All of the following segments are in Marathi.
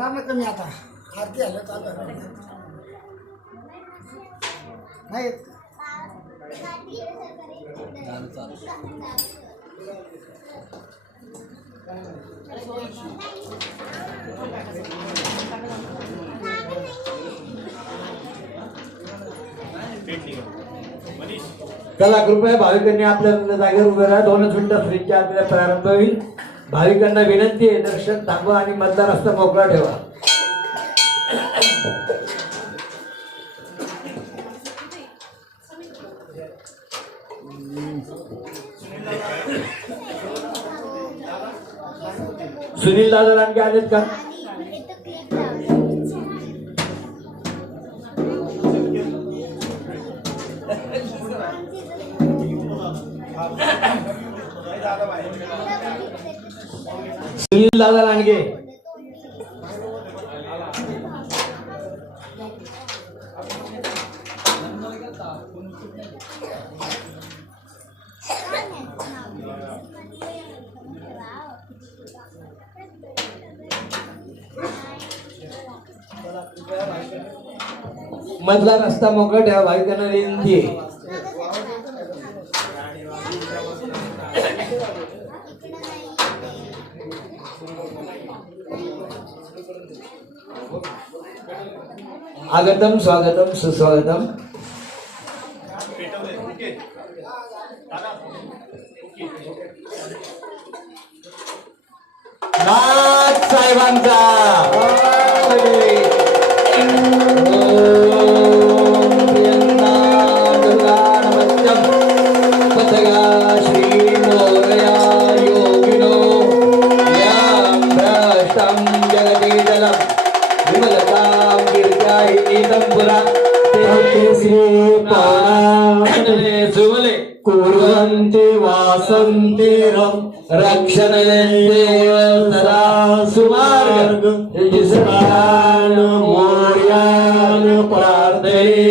ना कमी आता आरती आलं चालू नाही चला कृपया भाविकांनी आपल्या जागेवर उभे राहा. 2 मिनिटं फ्रीजच्या आपल्याला प्रारंभ होईल. भाविकांना विनंती आहे दर्शन थांबवा आणि मधला रस्ता मोकळा ठेवा. सुनील दादा लांडगे आलेत का? सुनील दादा लांडगे मधला रस्ता मोकळा ठेवा. भाविकांना विनंती आहे. आगतम स्वागतम सुस्वागतम. नाथ साहेबांचा कुर्वन्ति वासन्तिरं रक्षणन्ते सदा सुमार्ग जिसकान मोर्यान प्रार्थये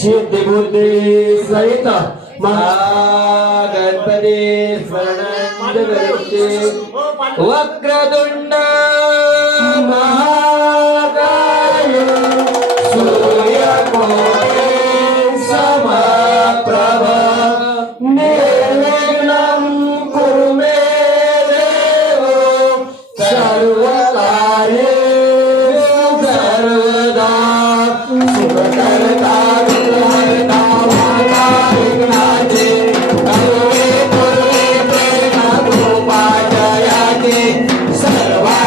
सिद्धिबुद्धि सहित महागणपति स्मरणं वक्रतुंड महाकाय सूर्यकोटि समप्रभ निर्विघ्नं कुरु मे देव सर्वकार्येषु सर्वदा शुभकर्ता विघ्नहर्ता माता विघ्नाचे करुणे करुणे प्रेम गोपाजयाचे सर्वा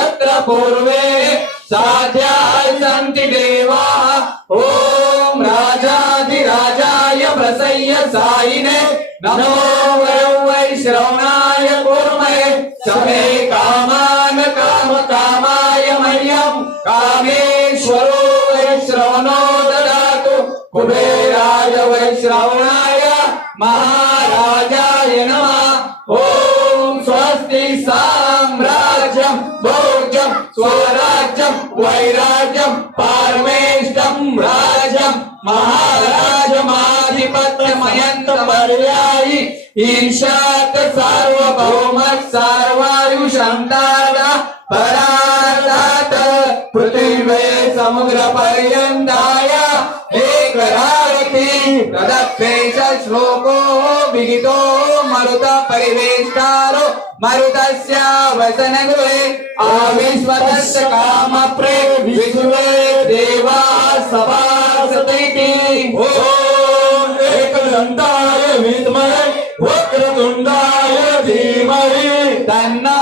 यत्र पूर्वे साध्या सन्ति देवा ओम राजाधिराजाय प्रसय्य साईने नमो वै श्रवणाय कुर्महे समे कामान काम कामाय मह्यं कामेश्वरो वै श्रवणो ददातु कुबेराय वै श्रवणाय महाराजाय नमः ओम स्वस्ति साम्राज्यं भोज्यं स्वराज्यं वैराज्यं पारमेष्टं राज्यं महाराजमाधिपत्यमयन्तपर्यायि ईर्ष्यात् सार्वभौमः सर्वायुषन्तादा परार्धात् पृथिवे समुद्रपर्यन्ताय एकरारति तदप्येष श्लोको विहितो मरुत परिवेष्टारो मरुतस्य वसनगृहे आविश्वतस्य कामप्रे विश्वे देवा सभासतेति ओम एकदन्ताय विद्महे वक्रतुण्डाय धीमहि तन्नो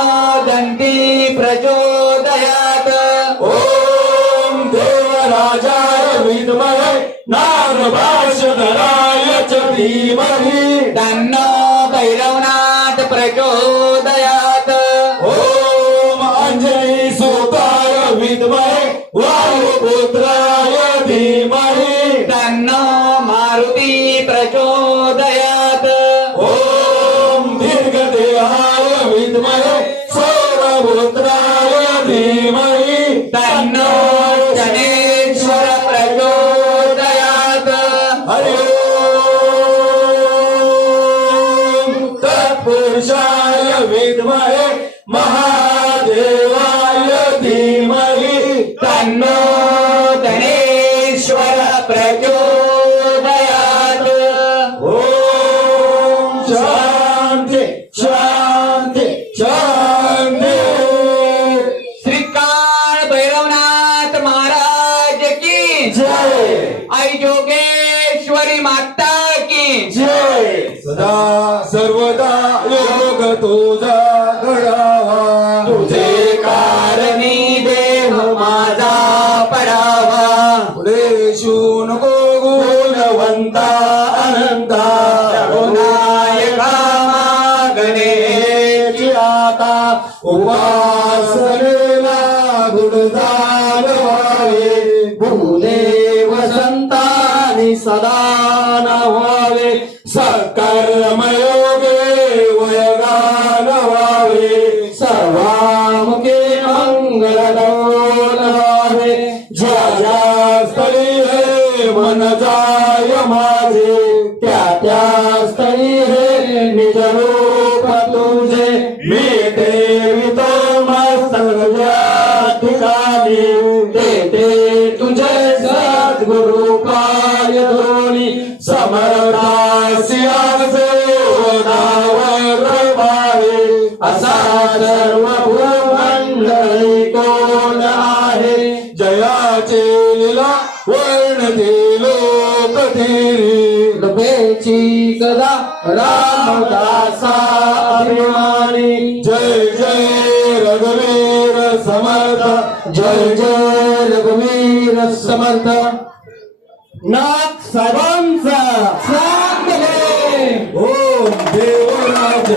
दन्ती प्रचोदयात् ओम देवराजाय विद्महे नागभाषधराय च धीमहि तन्नो भैरवनाथ प्रचोदयात् ओम अंजनी सुताय विद्महे वायुपुत्राय धीमहि तन्नो मारुति प्रचोदयात् ओम दीर्घदेहाय विद्महे सौरपुत्राय धीमहि तन्नो शनेश्वर प्रचोदयात् हरि ओम तत्पुरुषाय विद्महे महादेवाय धीमहि तन्नो गणेश्वर प्रचोदयात् ओम शांति शांति शांति श्री काळ भैरवनाथ महाराज की जय आई जोगेश्वरी माता की जय सदा सर्वदा योग तुझा घडावा तुझे कारणी देह माझा पडावा पुढे नको गुणवंता अनंता नायका मागणे आता उपासनेला गुणदान व्हावे भूदेव संतानी सदा न व्हावे सकर्मयोगे वयगान व्हावे सर्वामुखे मंगलदोल व्हावे ज्या ज्या स्थळी हे मन जाय माझे त्या त्या स्थळी हे निज रूप तुझे मी देवितो मस्तक ठिकाणी ते तुझे सद्गुरु पाय धोनी समर्थासियासे नावर पाहे असा सर्व भूमंडळी कोण आहे जयाचे लीला वर्णते लोकधीरी लभेची गदा रामदासा अभिमानी जय जय रघुवीर समर्थ जय जय रघुवीर समर्थ नाथ सर्वांचा सांगले ओम देवराज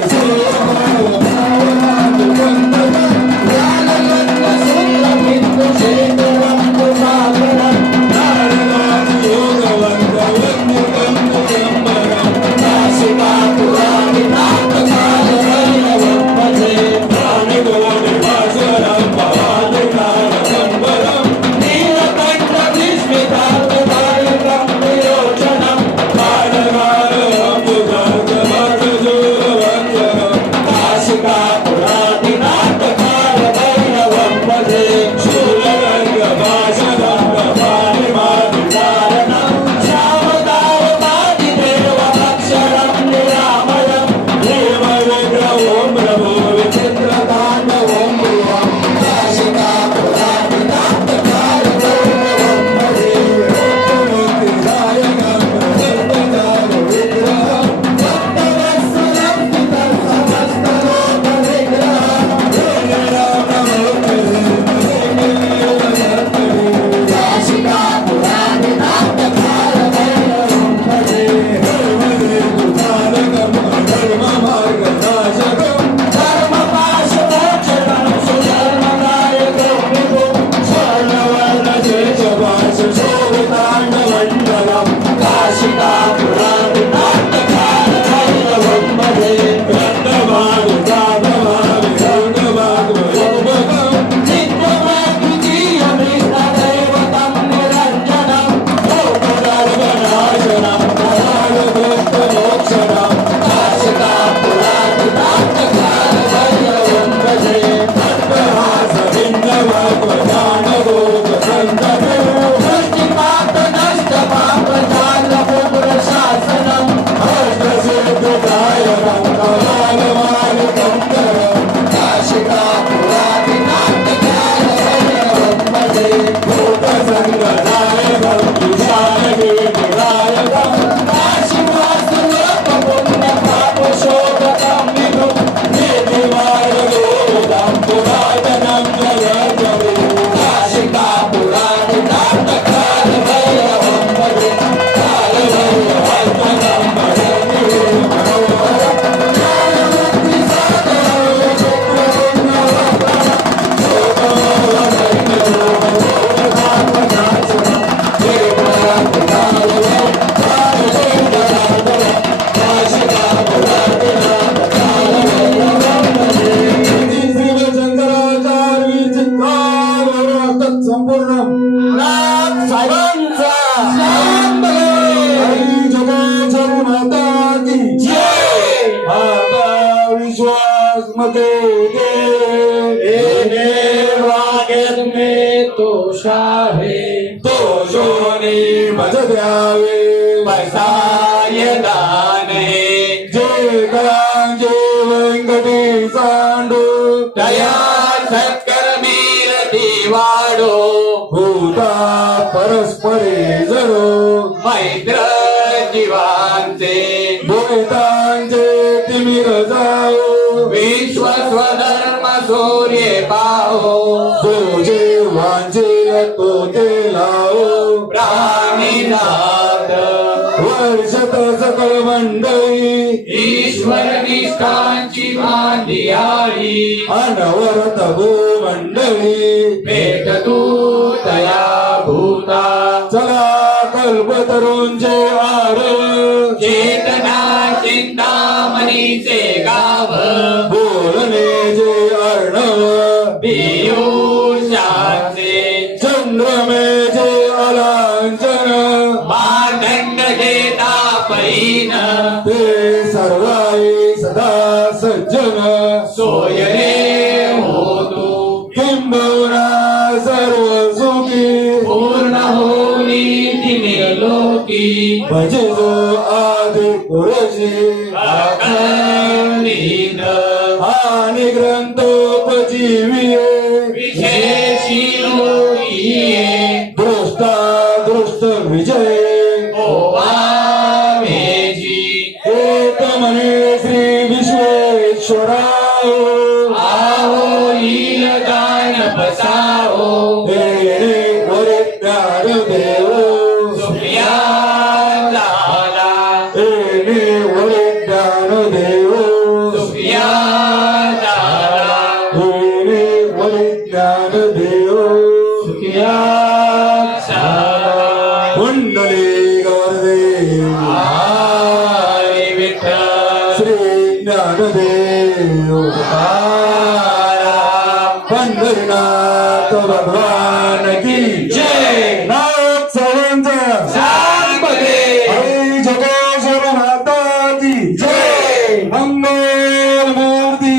संपूर्ण साहेबांचा आई जगो माता की जय. आता विश्वास मते वागत में तो शाहे तो जोनी भज द्यावे बसाय दाने जे करांजे व्यंकटी सांडू दया सत्कर्मील दिवाडो भूता परस्परे जरो मैत्र जीवांचे भूतांचे तिमिर जाओ विश्व स्वधर्म सूर्य पाहो जो जीवांचे तो ते लाओ प्राणीनाथ वर्षत सकल मंडळी ईश्वर निष्ठांची मांदियाळी अनवरत भूमंडळी भेट तू तया भूता चला कल्पतरूंचे आर चेतना चिंतामणीचे गाव बोलणे जे अर्णव पियुषाचे चंद्रमे जे अलांचन मार्दंड घेता पैन ते सर्वाई सदा सज्जन सोय रे होतो किंबहुना सर्व सुखी पूर्ण होनी तिने लोकी भजे जो आदि पुरुषी अखंडित आणि ग्रंथोपजीविये विशेषी लोकीये दृष्टा दृष्ट विजय ओवामेजी एक म्हणे श्री विश्वेश्वराओ आहो लील दान बसाओ देणे वरे ज्ञान देव सुप्रिया झाला देणे वरे ज्ञान देव सुप्रिया झाला देणे वरे ज्ञान देव सुप्रिया झाला कुंडली गौरदेव हरी विठ्ठल श्री ज्ञानदेव पंढरीनाथ भगवान की जय. नाथ सर्वांचा सांबरे आई जगो माता की जय. मंगल मूर्ती